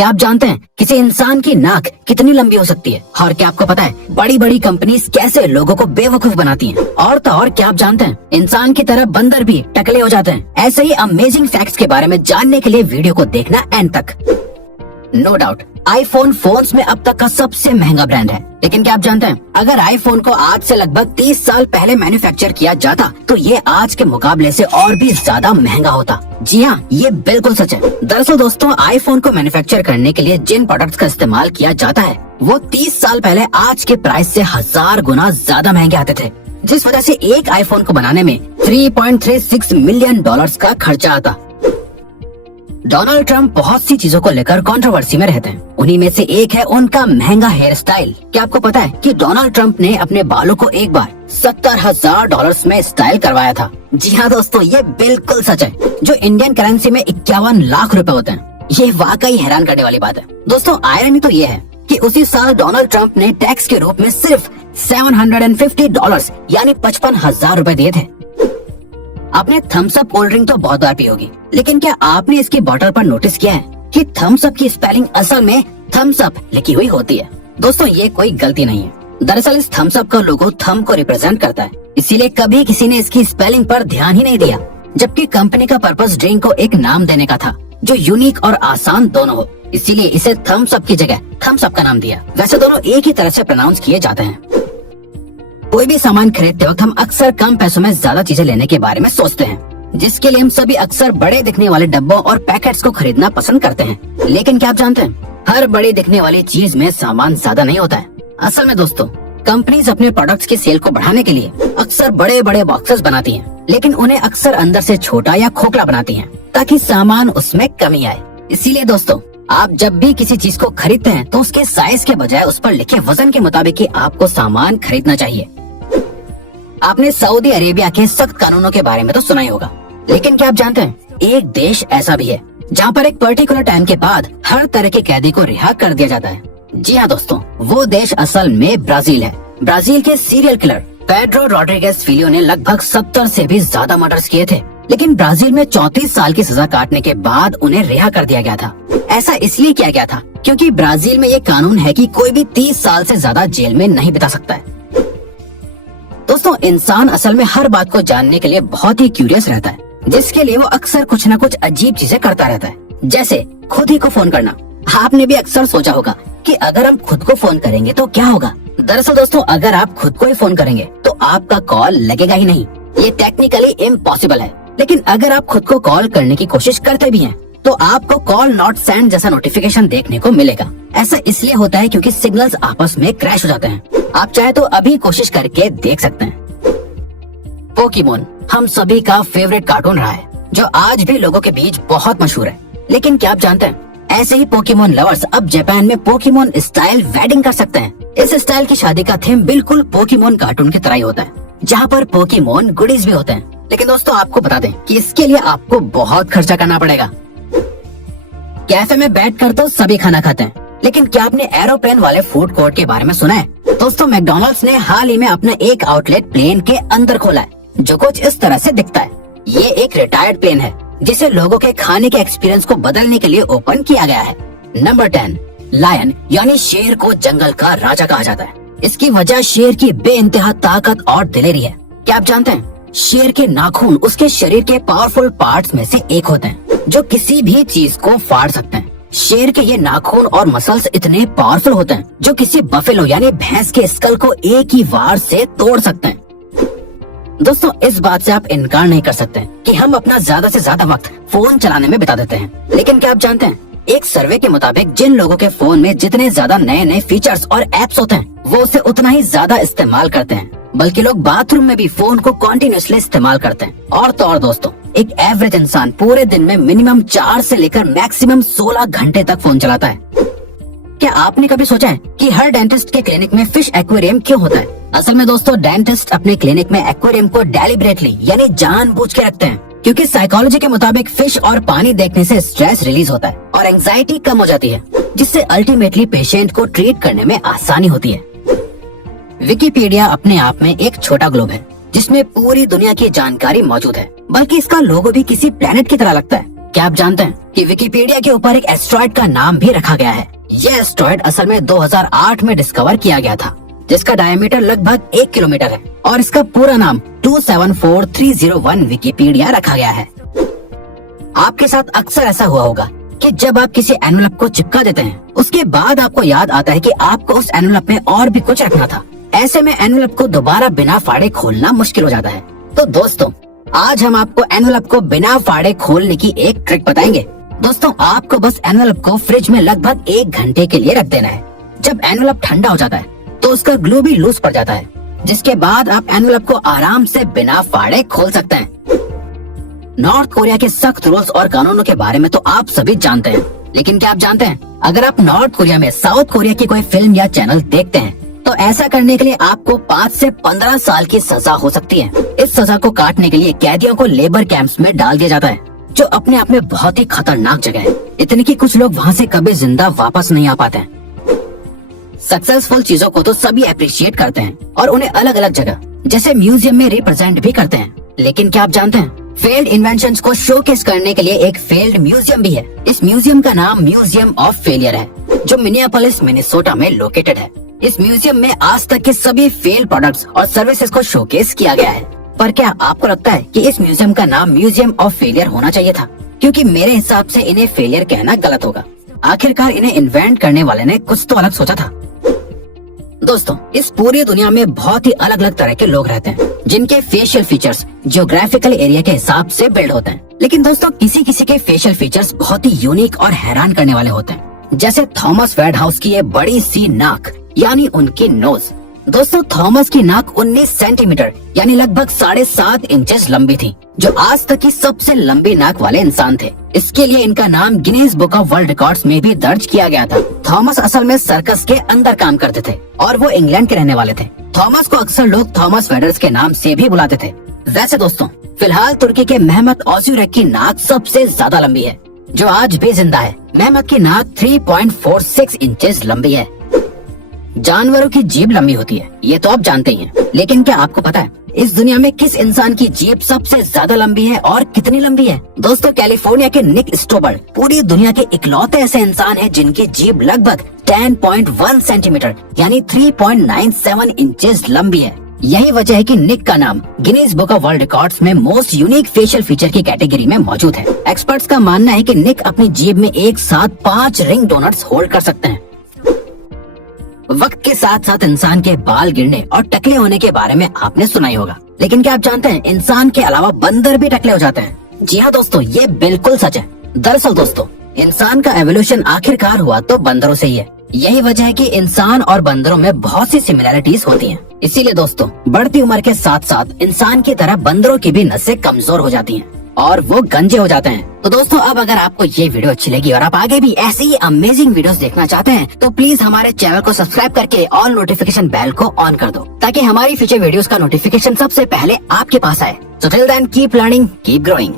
क्या आप जानते हैं किसी इंसान की नाक कितनी लंबी हो सकती है? और क्या आपको पता है बड़ी बड़ी कंपनीज कैसे लोगों को बेवकूफ बनाती हैं? और तो और क्या आप जानते हैं इंसान की तरह बंदर भी टकले हो जाते हैं? ऐसे ही अमेजिंग फैक्ट्स के बारे में जानने के लिए वीडियो को देखना एंड तक। नो डाउट आईफोन फोन्स में अब तक का सबसे महंगा ब्रांड है, लेकिन क्या आप जानते हैं अगर आईफोन को आज से लगभग 30 साल पहले मैन्युफैक्चर किया जाता तो ये आज के मुकाबले से और भी ज्यादा महंगा होता। जी हाँ, ये बिल्कुल सच है। दरअसल दोस्तों, आईफोन को मैन्युफैक्चर करने के लिए जिन प्रोडक्ट्स का इस्तेमाल किया जाता है वो 30 साल पहले आज के प्राइस से 1000 गुना ज्यादा महंगे आते थे, जिस वजह से एक आईफोन को बनाने में $3.36 मिलियन का खर्चा आता। डोनाल्ड ट्रंप बहुत सी चीजों को लेकर कंट्रोवर्सी में रहते हैं। उन्हीं में से एक है उनका महंगा हेयर स्टाइल। क्या आपको पता है कि डोनाल्ड ट्रंप ने अपने बालों को एक बार $70,000 में स्टाइल करवाया था? जी हाँ दोस्तों, ये बिल्कुल सच है, जो इंडियन करेंसी में 51 लाख रुपए होते हैं। ये वाकई हैरान करने वाली बात है। दोस्तों, आयरनी तो ये है कि उसी साल डोनाल्ड ट्रंप ने टैक्स के रूप में सिर्फ $750 यानी 55,000 रुपए दिए थे। आपने थम्स अप कोल्ड ड्रिंक तो बहुत बार पी होगी, लेकिन क्या आपने इसकी बोतल पर नोटिस किया है कि थम्स अप की स्पेलिंग असल में थम्स अप लिखी हुई होती है? दोस्तों, ये कोई गलती नहीं है। दरअसल इस थम्स अप का लोगो थंब को रिप्रेजेंट करता है, इसीलिए कभी किसी ने इसकी स्पेलिंग पर ध्यान ही नहीं दिया, जबकि कंपनी का पर्पस ड्रिंक को एक नाम देने का था जो यूनिक और आसान दोनों हो, इसीलिए इसे थम्स अप की जगह थम्स अप का नाम दिया। वैसे दोनों एक ही तरह से प्रोनाउंस किए जाते हैं। कोई भी सामान खरीदते वक्त हम अक्सर कम पैसों में ज्यादा चीजें लेने के बारे में सोचते हैं, जिसके लिए हम सभी अक्सर बड़े दिखने वाले डब्बों और पैकेट्स को खरीदना पसंद करते हैं। लेकिन क्या आप जानते हैं हर बड़ी दिखने वाली चीज में सामान ज्यादा नहीं होता है। असल में दोस्तों, कंपनीज अपने प्रोडक्ट्स की सेल को बढ़ाने के लिए अक्सर बड़े बड़े बॉक्सेस बनाती हैं, लेकिन उन्हें अक्सर अंदर से छोटा या खोखला बनाती हैं ताकि सामान उसमें कमी आए। इसीलिए दोस्तों, आप जब भी किसी चीज को खरीदते हैं तो उसके साइज के बजाय उस पर लिखे वजन के मुताबिक ही आपको सामान खरीदना चाहिए। आपने सऊदी अरेबिया के सख्त कानूनों के बारे में तो सुना ही होगा, लेकिन क्या आप जानते हैं एक देश ऐसा भी है जहाँ पर एक पर्टिकुलर टाइम के बाद हर तरह के कैदी को रिहा कर दिया जाता है? जी हाँ दोस्तों, वो देश असल में ब्राजील है। ब्राजील के सीरियल किलर पेड्रो रॉड्रिगेज फिलियो ने लगभग 70 से भी ज्यादा मर्डर्स किए थे, लेकिन ब्राजील में 34 साल की सजा काटने के बाद उन्हें रिहा कर दिया गया था। ऐसा इसलिए किया गया था क्योंकि ब्राजील में ये कानून है कि कोई भी 30 साल से ज्यादा जेल में नहीं बिता सकता है। दोस्तों, इंसान असल में हर बात को जानने के लिए बहुत ही क्यूरियस रहता है, जिसके लिए वो अक्सर कुछ न कुछ अजीब चीजें करता रहता है, जैसे खुद ही को फोन करना। आपने भी अक्सर सोचा होगा कि अगर हम खुद को फोन करेंगे तो क्या होगा? दरअसल दोस्तों, अगर आप खुद को ही फोन करेंगे तो आपका कॉल लगेगा ही नहीं। ये टेक्निकली इम्पॉसिबल है, लेकिन अगर आप खुद को कॉल करने की कोशिश करते भी हैं तो आपको कॉल नॉट सेंड जैसा नोटिफिकेशन देखने को मिलेगा। ऐसा इसलिए होता है क्योंकि सिग्नल्स आपस में क्रैश हो जाते हैं। आप चाहे तो अभी कोशिश करके देख सकते हैं। पोकेमोन हम सभी का फेवरेट कार्टून रहा है, जो आज भी लोगों के बीच बहुत मशहूर है। लेकिन क्या आप जानते हैं ऐसे ही पोकेमोन लवर्स अब जापान में पोकेमोन स्टाइल वेडिंग कर सकते हैं। इस स्टाइल की शादी का थीम बिल्कुल पोकेमोन कार्टून की तरह ही होता है, जहाँ पर पोकेमोन गुडीज भी होते हैं। लेकिन दोस्तों, आपको बता दें कि इसके लिए आपको बहुत खर्चा करना पड़ेगा। कैफे में बैठकर तो सभी खाना खाते हैं, लेकिन क्या आपने एरोप्लेन वाले फूड कोर्ट के बारे में सुना है? दोस्तों, मैकडॉनल्ड्स ने हाल ही में अपना एक आउटलेट प्लेन के अंदर खोला है, जो कुछ इस तरह से दिखता है। ये एक रिटायर्ड प्लेन है जिसे लोगों के खाने के एक्सपीरियंस को बदलने के लिए ओपन किया गया है। नंबर 10, लायन यानी शेर को जंगल का राजा कहा जाता है। इसकी वजह शेर की बेइंतहा ताकत और दिलेरी है। क्या आप जानते हैं शेर के नाखून उसके शरीर के पावरफुल पार्ट्स में से एक होते हैं, जो किसी भी चीज को फाड़ सकते हैं। शेर के ये नाखून और मसल्स इतने पावरफुल होते हैं जो किसी बफेलो यानी भैंस के स्कल को एक ही वार से तोड़ सकते हैं। दोस्तों, इस बात से आप इनकार नहीं कर सकते कि हम अपना ज्यादा से ज्यादा वक्त फोन चलाने में बिता देते हैं, लेकिन क्या आप जानते हैं एक सर्वे के मुताबिक जिन लोगों के फोन में जितने ज्यादा नए नए फीचर्स और एप्स होते हैं वो उसे उतना ही ज्यादा इस्तेमाल करते हैं, बल्कि लोग बाथरूम में भी फोन को कॉन्टिन्यूसली इस्तेमाल करते हैं। और तो और दोस्तों, एक एवरेज इंसान पूरे दिन में मिनिमम 4 से लेकर मैक्सिमम 16 घंटे तक फोन चलाता है। क्या आपने कभी सोचा है कि हर डेंटिस्ट के क्लिनिक में फिश एक्वेरियम क्यों होता है? असल में दोस्तों, डेंटिस्ट अपने क्लिनिक में एक्वेरियम को डेलिबरेटली यानी जानबूझ के रखते हैं, क्योंकि साइकोलॉजी के मुताबिक फिश और पानी देखने से स्ट्रेस रिलीज होता है और एंजाइटी कम हो जाती है, जिससे अल्टीमेटली पेशेंट को ट्रीट करने में आसानी होती है। विकिपीडिया अपने आप में एक छोटा ग्लोब है जिसमें पूरी दुनिया की जानकारी मौजूद है, बल्कि इसका लोगो भी किसी प्लेनेट की तरह लगता है। क्या आप जानते हैं कि विकिपीडिया के ऊपर एक एस्ट्रॉइड का नाम भी रखा गया है। यह एस्ट्रॉइड असल में 2008 में डिस्कवर किया गया था, जिसका डायमीटर लगभग 1 किलोमीटर है और इसका पूरा नाम 274301 विकिपीडिया रखा गया है। आपके साथ अक्सर ऐसा हुआ होगा कि जब आप किसी एनवलप को चिपका देते हैं, उसके बाद आपको याद आता है कि आपको उस एनवलप में और भी कुछ रखना था। ऐसे में एनवलप को दोबारा बिना फाड़े खोलना मुश्किल हो जाता है। तो दोस्तों, आज हम आपको एनवलप को बिना फाड़े खोलने की एक ट्रिक बताएंगे। दोस्तों, आपको बस एनवलप को फ्रिज में लगभग 1 घंटे के लिए रख देना है। जब एनवलप ठंडा हो जाता है तो उसका ग्लू भी लूज पड़ जाता है, जिसके बाद आप एनवलप को आराम से बिना फाड़े खोल सकते हैं। नॉर्थ कोरिया के सख्त रूल्स और कानूनों के बारे में तो आप सभी जानते हैं, लेकिन क्या आप जानते हैं, अगर आप नॉर्थ कोरिया में साउथ कोरिया की कोई फिल्म या चैनल देखते हैं तो ऐसा करने के लिए आपको 5 से 15 साल की सजा हो सकती है। इस सजा को काटने के लिए कैदियों को लेबर कैंप्स में डाल दिया जाता है, जो अपने आप में बहुत ही खतरनाक जगह है, इतनी कि कुछ लोग वहाँ से कभी जिंदा वापस नहीं आ पाते हैं। सक्सेसफुल चीजों को तो सभी अप्रिशिएट करते हैं और उन्हें अलग अलग जगह जैसे म्यूजियम में रिप्रेजेंट भी करते हैं, लेकिन क्या आप जानते हैं, फेल्ड इन्वेंशंस को शोकेस करने के लिए एक फेल्ड म्यूजियम भी है। इस म्यूजियम का नाम म्यूजियम ऑफ फेलियर है, जो मिनियापोलिस मिनेसोटा में लोकेटेड है। इस म्यूजियम में आज तक के सभी फेल प्रोडक्ट्स और सर्विसेज को शोकेस किया गया है। पर क्या आपको लगता है कि इस म्यूजियम का नाम म्यूजियम ऑफ फेलियर होना चाहिए था? क्योंकि मेरे हिसाब से इन्हें फेलियर कहना गलत होगा। आखिरकार इन्हें इन्वेंट करने वाले ने कुछ तो अलग सोचा था। दोस्तों, इस पूरी दुनिया में बहुत ही अलग अलग तरह के लोग रहते हैं, जिनके फेशियल फीचर्स जियोग्राफिकल एरिया के हिसाब से बिल्ड होते हैं। लेकिन दोस्तों, किसी किसी के फेशियल फीचर्स बहुत ही यूनिक और हैरान करने वाले होते हैं, जैसे थॉमस वेडहाउस की ये बड़ी सी नाक यानी उनकी नोज। दोस्तों, थॉमस की नाक 19 सेंटीमीटर यानी लगभग 7.5 इंचेस लंबी थी, जो आज तक की सबसे लंबी नाक वाले इंसान थे। इसके लिए इनका नाम Guinness book of world records में भी दर्ज किया गया था। थॉमस असल में सर्कस के अंदर काम करते थे और वो इंग्लैंड के रहने वाले थे। थॉमस को अक्सर लोग थॉमस वेडर्स के नाम से भी बुलाते थे। वैसे दोस्तों, फिलहाल तुर्की के मेहमत ओज़ुरेक की नाक सबसे ज्यादा लंबी है, जो आज भी जिंदा है। मेहमत की नाक 3.46 इंचेस लंबी है। जानवरों की जीभ लंबी होती है, ये तो आप जानते ही हैं। लेकिन क्या आपको पता है इस दुनिया में किस इंसान की जीभ सबसे ज्यादा लंबी है और कितनी लंबी है? दोस्तों, कैलिफोर्निया के निक स्टोबर्ड पूरी दुनिया के इकलौते ऐसे इंसान हैं जिनकी जीभ लगभग 10.1 सेंटीमीटर यानी 3.97 इंचेस लंबी है। यही वजह है कि निक का नाम Guinness book of world records में मोस्ट यूनिक फेशियल फीचर की कैटेगरी में मौजूद है। एक्सपर्ट्स का मानना है कि निक अपनी जीभ में एक साथ 5 रिंग डोनट्स होल्ड कर सकते हैं। वक्त के साथ साथ इंसान के बाल गिरने और टकले होने के बारे में आपने सुना ही होगा, लेकिन क्या आप जानते हैं इंसान के अलावा बंदर भी टकले हो जाते हैं? जी हाँ दोस्तों, ये बिल्कुल सच है। दरअसल दोस्तों, इंसान का एवोल्यूशन आखिरकार हुआ तो बंदरों से ही है। यही वजह है कि इंसान और बंदरों में बहुत सी सिमिलैरिटीज होती हैं। इसीलिए दोस्तों, बढ़ती उम्र के साथ साथ इंसान की तरह बंदरों की भी नसें कमजोर हो जाती हैं और वो गंजे हो जाते हैं। तो दोस्तों, अब अगर आपको ये वीडियो अच्छी लगी और आप आगे भी ऐसी ही अमेजिंग वीडियोस देखना चाहते हैं तो प्लीज हमारे चैनल को सब्सक्राइब करके ऑल नोटिफिकेशन बेल को ऑन कर दो, ताकि हमारी फ्यूचर वीडियोस का नोटिफिकेशन सबसे पहले आपके पास आए। So till then, keep learning, keep growing.